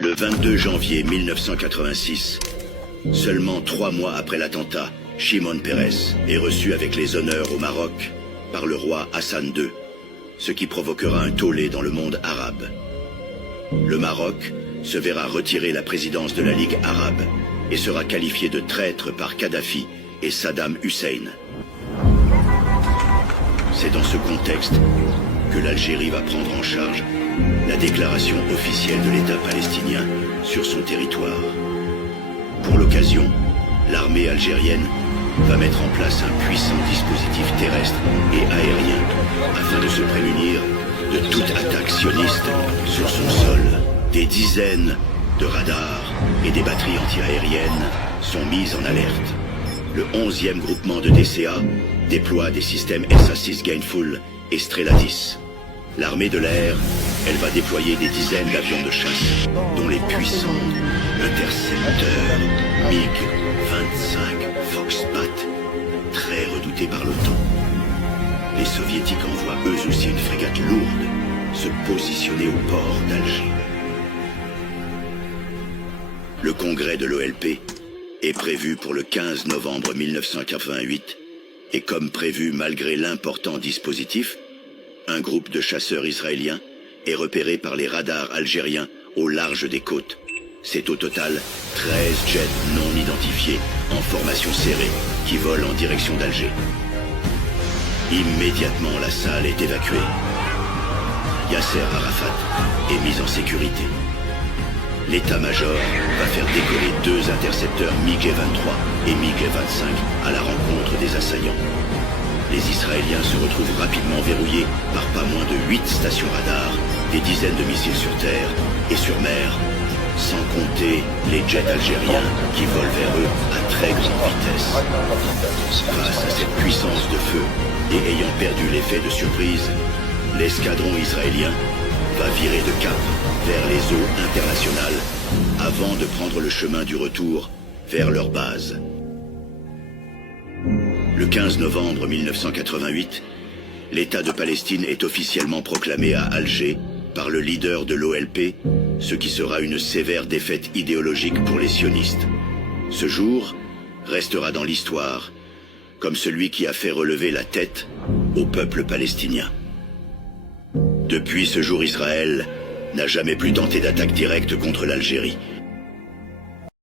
Le 22 janvier 1986, seulement 3 mois après l'attentat, Shimon Peres est reçu avec les honneurs au Maroc par le roi Hassan II, ce qui provoquera un tollé dans le monde arabe. Le Maroc se verra retirer la présidence de la Ligue arabe et sera qualifié de traître par Kadhafi et Saddam Hussein. C'est dans ce contexte que l'Algérie va prendre en charge la déclaration officielle de l'État palestinien sur son territoire. Pour l'occasion, l'armée algérienne va mettre en place un puissant dispositif terrestre et aérien afin de se prémunir de toute attaque sioniste sur son sol. Des dizaines de radars et des batteries antiaériennes sont mises en alerte. Le 11e groupement de DCA déploie des systèmes SA-6 Gainful et Strela 10. L'armée de l'air, elle va déployer des dizaines d'avions de chasse, dont les puissants intercepteurs MiG-25 Foxbat, très redoutés par l'OTAN. Les soviétiques envoient eux aussi une frégate lourde se positionner au port d'Alger. Le congrès de l'OLP est prévu pour le 15 novembre 1988 et comme prévu malgré l'important dispositif, un groupe de chasseurs israéliens est repéré par les radars algériens au large des côtes. C'est au total 13 jets non identifiés en formation serrée qui volent en direction d'Alger. Immédiatement, la salle est évacuée. Yasser Arafat est mis en sécurité. L'état-major va faire décoller 2 intercepteurs MiG-23 et MiG-25 à la rencontre des assaillants. Les Israéliens se retrouvent rapidement verrouillés par pas moins de 8 stations radars, des dizaines de missiles sur terre et sur mer, sans compter les jets algériens qui volent vers eux à très grande vitesse. Grâce à cette puissance de feu et ayant perdu l'effet de surprise, l'escadron israélien va virer de cap vers les eaux internationales avant de prendre le chemin du retour vers leur base. Le 15 novembre 1988, l'État de Palestine est officiellement proclamé à Alger par le leader de l'OLP, ce qui sera une sévère défaite idéologique pour les sionistes. Ce jour restera dans l'histoire comme celui qui a fait relever la tête au peuple palestinien. Depuis ce jour, Israël n'a jamais plus tenté d'attaque directe contre l'Algérie.